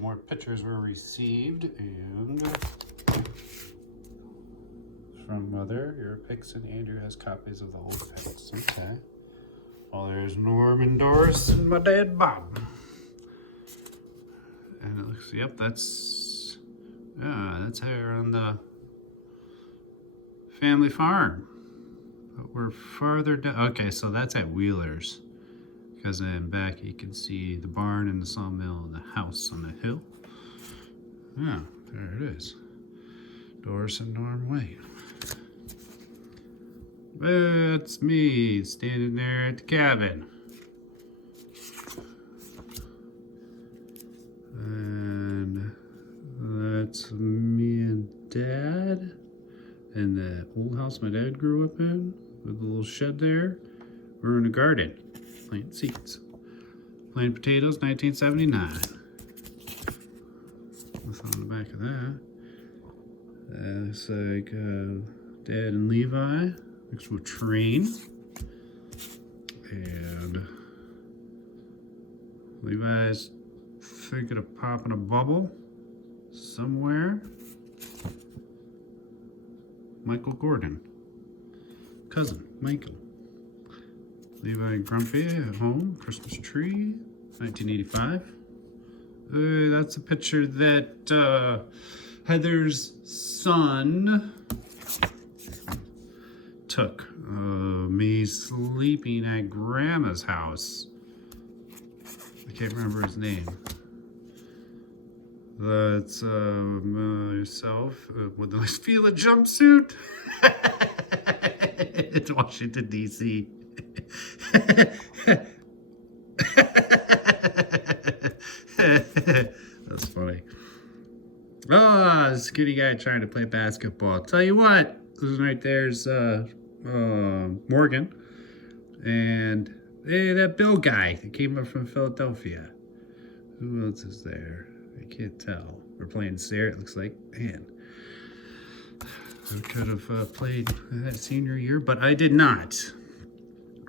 More pictures were received, and from Mother, your pics, and Andrew has copies of the old pics. Okay. Well, there's Norm and Doris and my dad Bob. And it looks, yep, that's here on the family farm. But we're farther down. Okay, so that's at Wheeler's. Because then back you can see the barn and the sawmill and the house on the hill. Yeah, there it is. Doris and Norm Way. That's me standing there at the cabin. And that's me and Dad. And the old house my dad grew up in with the little shed there. We're in a garden. Planting seeds. Planting potatoes, 1979. What's on the back of that? Looks like Dad and Levi next to a train. And Levi's thinking of popping a bubble somewhere. Michael Gordon. Cousin, Michael. Levi and Grumpy at home, Christmas tree, 1985. That's a picture that Heather's son took of me sleeping at Grandma's house. I can't remember his name. That's myself with a nice Fila jumpsuit in Washington, D.C. That's funny. Oh, skinny guy trying to play basketball. Tell you what, right there's Morgan, and hey, that Bill guy that came up from Philadelphia. Who else is there? I can't tell. We're playing Sarah. It looks like, man, I could have played that senior year, but I did not.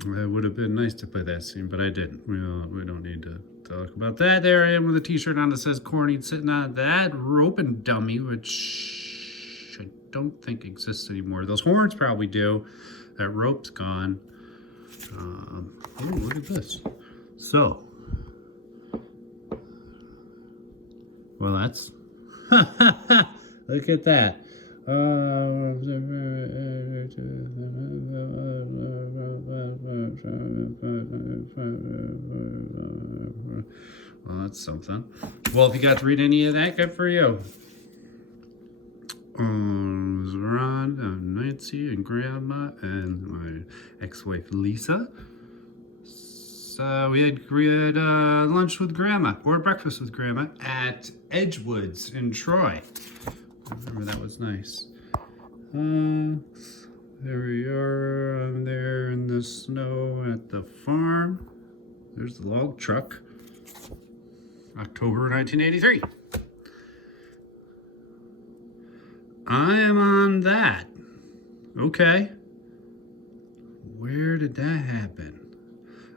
It would have been nice to play that scene, but I didn't. We don't need to talk about that. There I am with a t-shirt on that says corny, sitting on that roping dummy, which I don't think exists anymore. Those horns probably do. That rope's gone. Oh, look at this. So, well, that's, look at that. Well, that's something. Well, if you got to read any of that, good for you. Ron, Nancy, and Grandma, and my ex-wife Lisa. So we had lunch with Grandma, or breakfast with Grandma, at Edgewoods in Troy. I remember that was nice. There we are. I'm there in the snow at the farm. There's the log truck. October 1983. I am on that. Okay. Where did that happen?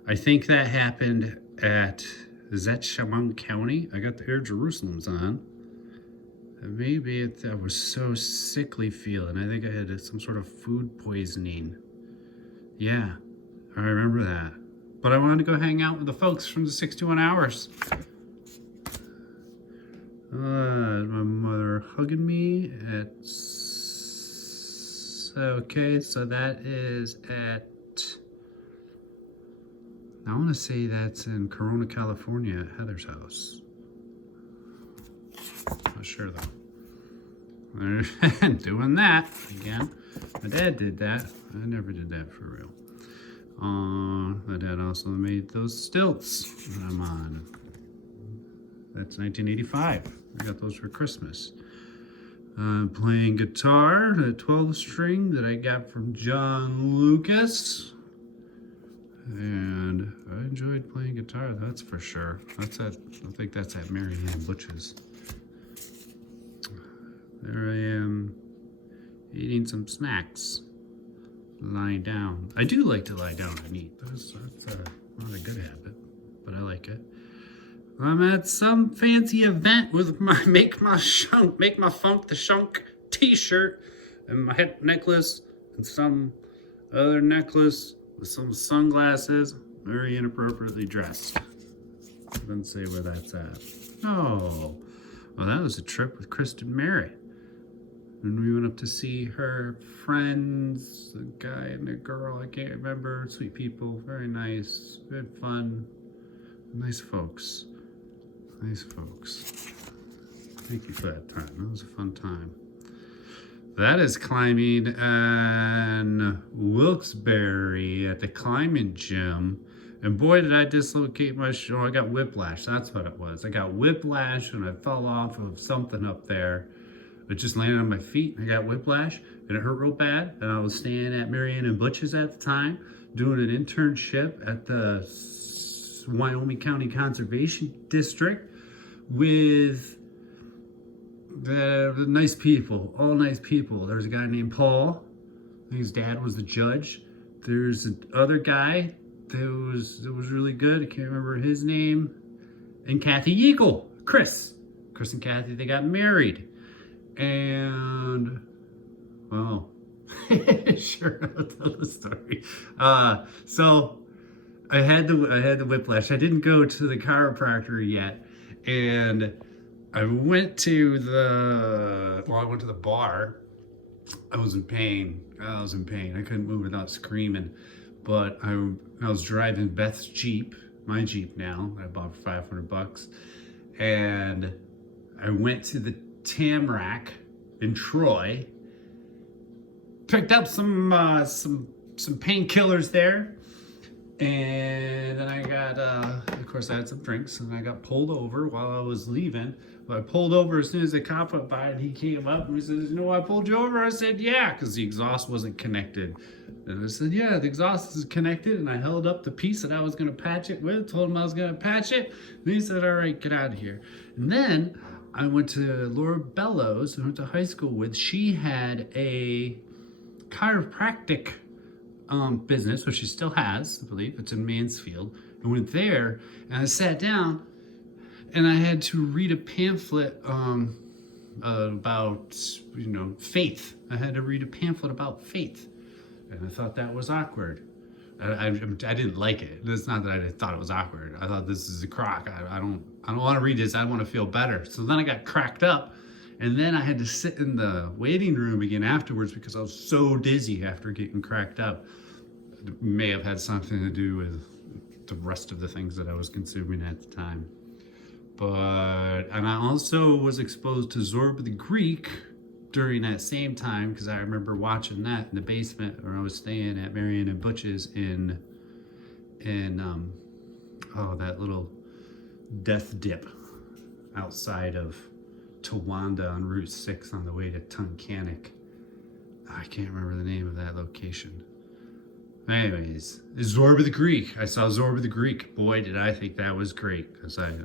I think that happened at, is that Chemung County? I got the Air Jerusalem's on. Maybe I was so sickly feeling. I think I had some sort of food poisoning. Yeah, I remember that. But I wanted to go hang out with the folks from the 61 Hours. My mother hugging me at... Okay, so that is at... I want to say that's in Corona, California at Heather's house. Not sure though. Doing that again. My dad did that. I never did that for real. My dad also made those stilts that I'm on. That's 1985. I got those for Christmas. Playing guitar, a 12-string that I got from John Lucas. And I enjoyed playing guitar, that's for sure. I think that's at Mary Ann Butch's. There I am, eating some snacks, lying down. I do like to lie down and eat. That's not a good habit, but I like it. I'm at some fancy event with my Make My Funk the Shunk t-shirt and my head necklace and some other necklace with some sunglasses, very inappropriately dressed. Doesn't say where that's at. Oh, well, that was a trip with Kristen Mary. And we went up to see her friends, the guy and the girl, I can't remember. Sweet people, very nice, very fun. Nice folks. Nice folks. Thank you for that time. That was a fun time. That is climbing in Wilkes-Barre at the climbing gym. And boy, did I dislocate my shoulder. I got whiplash. That's what it was. I got whiplash when I fell off of something up there. It just landed on my feet. I got whiplash and it hurt real bad. And I was staying at Marion and Butch's at the time, doing an internship at the Wyoming County Conservation District with the nice people, all nice people. There's a guy named Paul. I think his dad was the judge. There's another guy that was really good. I can't remember his name. And Kathy Eagle, Chris and Kathy, they got married. And well, sure, I'll tell the story. So I had the whiplash. I didn't go to the chiropractor yet, and I went to the bar. I was in pain. I couldn't move without screaming. But I was driving Beth's Jeep, my Jeep now, that I bought for $500, and I went to the Tamarack in Troy, picked up some painkillers there, and then I got, of course I had some drinks, and I got pulled over while I was leaving. But I pulled over as soon as the cop went by, and he came up and he says, "You know why I pulled you over?" I said, "Yeah," because the exhaust wasn't connected. And I said, "Yeah, the exhaust is connected," and I held up the piece that I was going to patch it with, told him I was going to patch it, and he said, "All right, get out of here." And then I went to Laura Bellows, who I went to high school with. She had a chiropractic business, which she still has, I believe. It's in Mansfield. I went there, and I sat down, and I had to read a pamphlet about, faith. I had to read a pamphlet about faith, and I thought that was awkward. I didn't like it. It's not that I thought it was awkward. I thought, this is a crock. I don't want to read this. I want to feel better. So then I got cracked up, and then I had to sit in the waiting room again afterwards because I was so dizzy after getting cracked up. It may have had something to do with the rest of the things that I was consuming at the time. And I also was exposed to Zorba the Greek during that same time, because I remember watching that in the basement where I was staying at Marion and Butch's in that little death dip outside of Towanda on Route 6 on the way to Tunkhannock. I can't remember the name of that location. Anyways, Zorba the Greek. I saw Zorba the Greek. Boy, did I think that was great, because I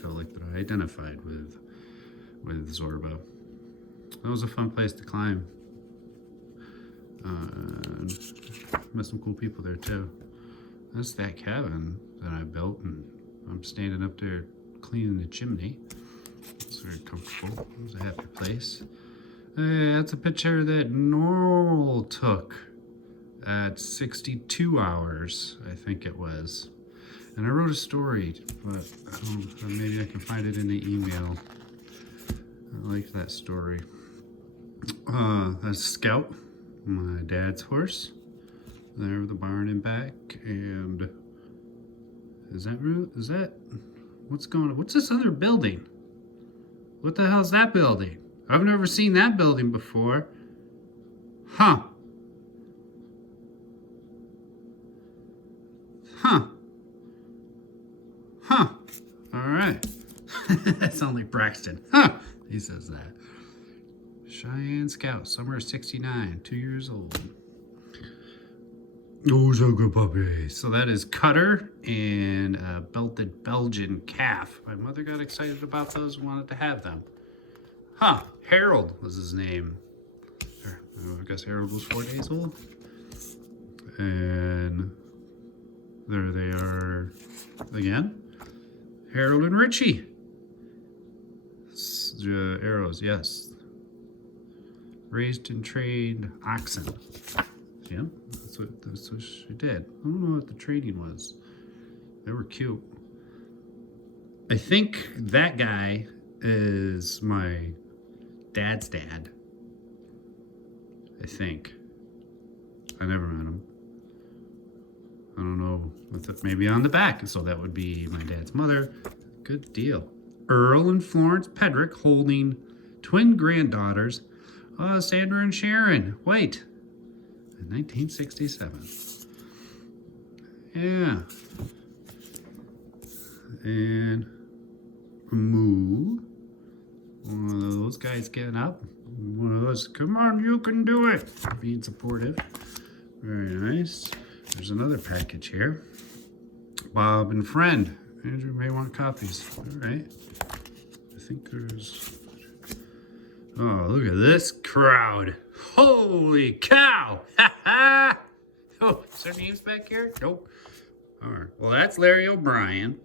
felt like that I identified with Zorba. That was a fun place to climb. Met some cool people there too. That's that cabin that I built, and I'm standing up there cleaning the chimney. It's very comfortable. It was a happy place. Hey, that's a picture that Normal took at 62 hours, I think it was. And I wrote a story, but maybe I can find it in the email. I liked that story. That's Scout, my dad's horse. There with the barn in back, and is that what's going on? What's this other building? What the hell's that building? I've never seen that building before. Huh. All right. That sounds like Braxton. Huh. He says that. Cheyenne Scout, summer of '69, 2 years old. Oh, so good puppy. So that is Cutter and a belted Belgian calf. My mother got excited about those and wanted to have them. Huh. Harold was his name. I guess Harold was 4 days old. And there they are again. Harold and Richie. Arrows, yes. Raised and trained oxen. Yeah, that's what she did. I don't know what the training was. They were cute. I think that guy is my dad's dad. I think. I never met him. I don't know. Maybe on the back. So that would be my dad's mother. Good deal. Earl and Florence Pedrick holding twin granddaughters, Sandra and Sharon White, in 1967. Yeah. And Moo, one of those guys getting up. One of those, come on, you can do it. Being supportive. Very nice. There's another package here. Bob and Friend. Andrew may want copies. All right. I think there's... Oh, look at this crowd. Holy cow. Ha ha. Oh, is there names back here? Nope. All right. Well, that's Larry O'Brien.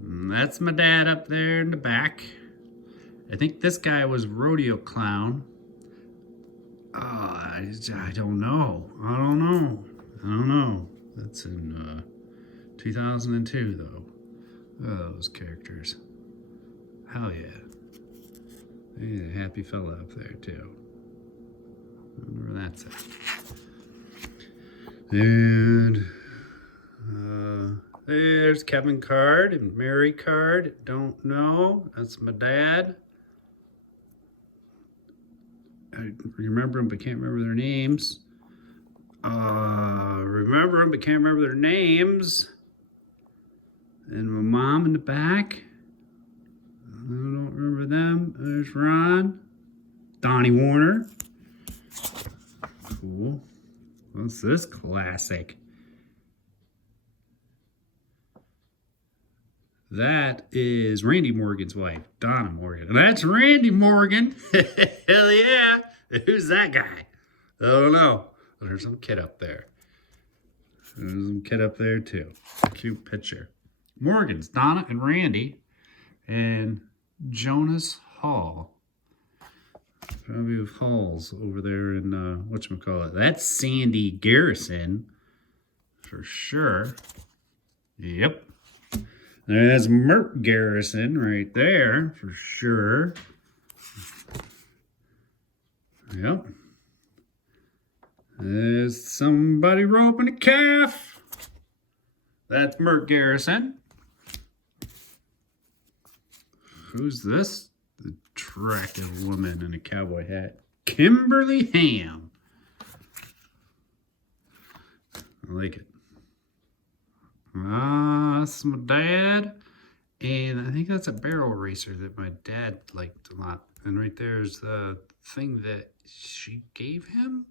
And that's my dad up there in the back. I think this guy was Rodeo Clown. I don't know. I don't know. That's in 2002, though. Oh, those characters. Hell yeah. Yeah, happy fella up there, too. I wonder where that's at. And there's Kevin Card and Mary Card. Don't know. That's my dad. I remember them, but can't remember their names. Remember them, but can't remember their names. And my mom in the back. I don't remember them. There's Ron. Donnie Warner. Cool. What's this classic? That is Randy Morgan's wife, Donna Morgan. That's Randy Morgan. Hell yeah. Who's that guy? I don't know. There's some kid up there. There's some kid up there too. Cute picture. Morgan's, Donna and Randy, and Jonas Hall. Probably of Halls over there in, whatchamacallit. That's Sandy Garrison, for sure. Yep. There's Mert Garrison right there, for sure. Yep. There's somebody roping a calf. That's Mert Garrison. Who's this? The attractive woman in a cowboy hat. Kimberly Ham. I like it. That's my dad. And I think that's a barrel racer that my dad liked a lot. And right there's the thing that she gave him.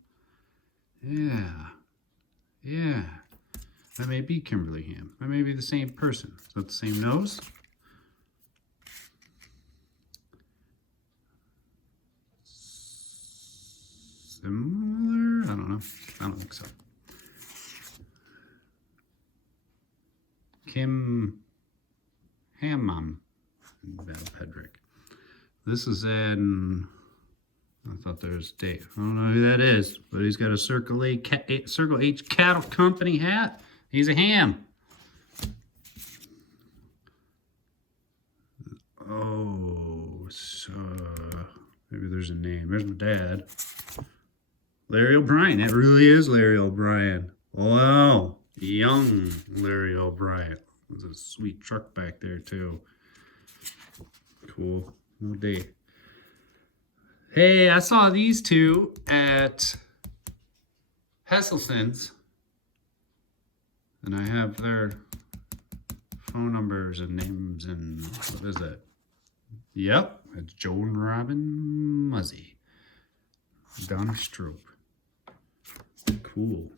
Yeah. Yeah. That may be Kimberly Ham. That may be the same person. Is that the same nose? Similar? I don't know. I don't think so. Kim Hammam and Val Pedrick. This is in, I thought there was Dave. I don't know who that is, but he's got a Circle H Cattle Company hat. He's a ham. Oh, so maybe there's a name. There's my dad. Larry O'Brien. That really is Larry O'Brien. Wow. Young Larry O'Brien. There's a sweet truck back there, too. Cool. No date. Hey, I saw these two at Hesselton's. And I have their phone numbers and names and what is it? Yep, it's Joe and Robin Muzzy. Donna Stroop. Cool.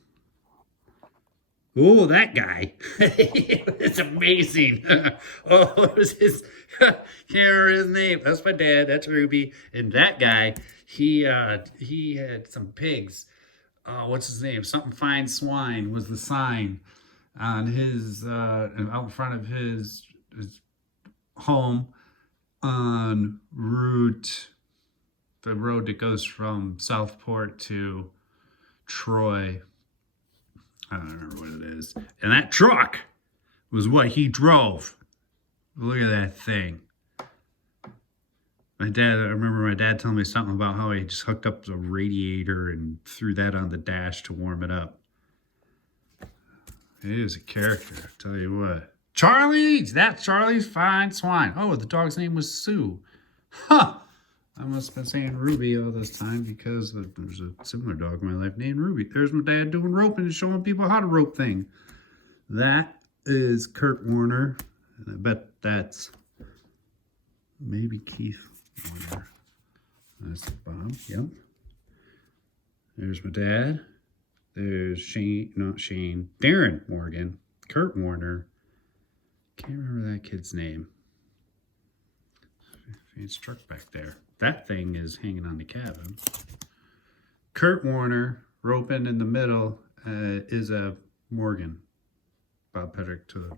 Oh, that guy. It's amazing. Oh, what was his, can't remember his name. That's my dad. That's Ruby. And that guy, he had some pigs. What's his name? Something Fine Swine was the sign on his, out in front of his his home on the road that goes from Southport to Troy. I don't remember what it is. And that truck was what he drove. Look at that thing. I remember my dad telling me something about how he just hooked up the radiator and threw that on the dash to warm it up. He is a character, I tell you what. Charlie! That's Charlie's fine swine. Oh, the dog's name was Sue. Huh! I must have been saying Ruby all this time because there's a similar dog in my life named Ruby. There's my dad doing roping and showing people how to rope thing. That is Kurt Warner. And I bet that's maybe Keith Warner. That's Bob. Yep. There's my dad. There's Darren Morgan. Kurt Warner. Can't remember that kid's name. He's truck back there. That thing is hanging on the cabin. Kurt Warner, roping in the middle, is a Morgan. Bob Pedrick to the,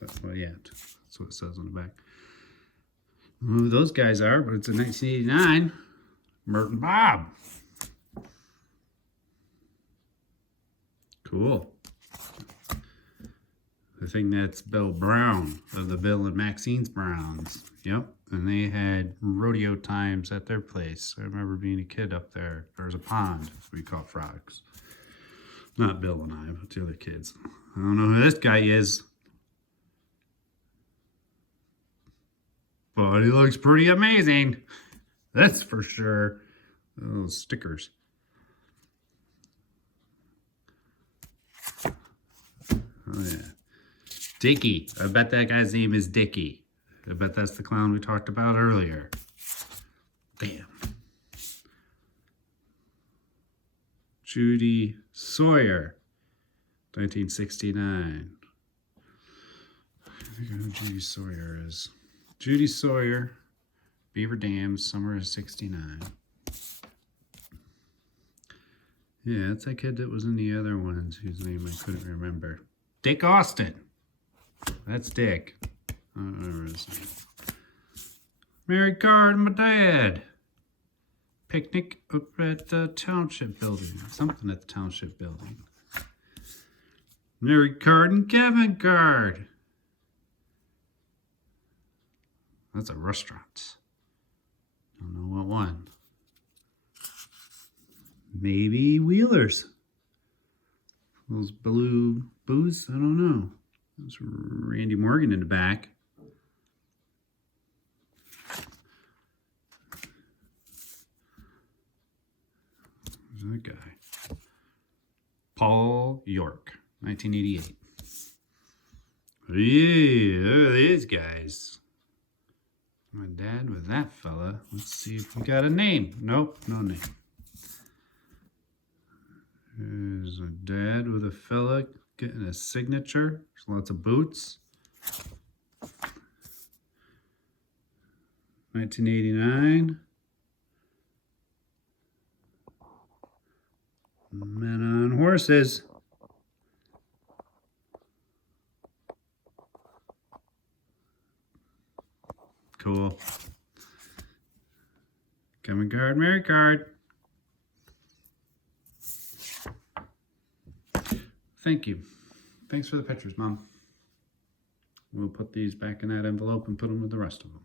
that's what it says on the back. I don't know who those guys are, but it's a 1989 Mert and Bob. Cool. I think that's Bill Brown of the Bill and Maxine's Browns. Yep. And they had rodeo times at their place. I remember being a kid up there. There was a pond. We caught frogs. Not Bill and I, but the other kids. I don't know who this guy is. But he looks pretty amazing. That's for sure. Those stickers. Oh, yeah. Dickie. I bet that guy's name is Dickie. I bet that's the clown we talked about earlier. Damn. Judy Sawyer, 1969. I think I know who Judy Sawyer is. Judy Sawyer, Beaver Dams, summer of 69. Yeah, that's that kid that was in the other ones whose name I couldn't remember. Dick Austin. That's Dick. I don't remember his name. Mary Card and my dad. Picnic up at the township building. Something at the township building. Mary Card and Kevin Card. That's a restaurant. Don't know what one. Maybe Wheelers. Those blue booths? I don't know. There's Randy Morgan in the back. Who's that guy? Paul York, 1988. Yeah, look at these guys. My dad with that fella. Let's see if we got a name. Nope, no name. There's a dad with a fella getting a signature. There's lots of boots. 1989. Men on horses. Cool. Kevin Card, Mary Card. Thank you. Thanks for the pictures, Mom. We'll put these back in that envelope and put them with the rest of them.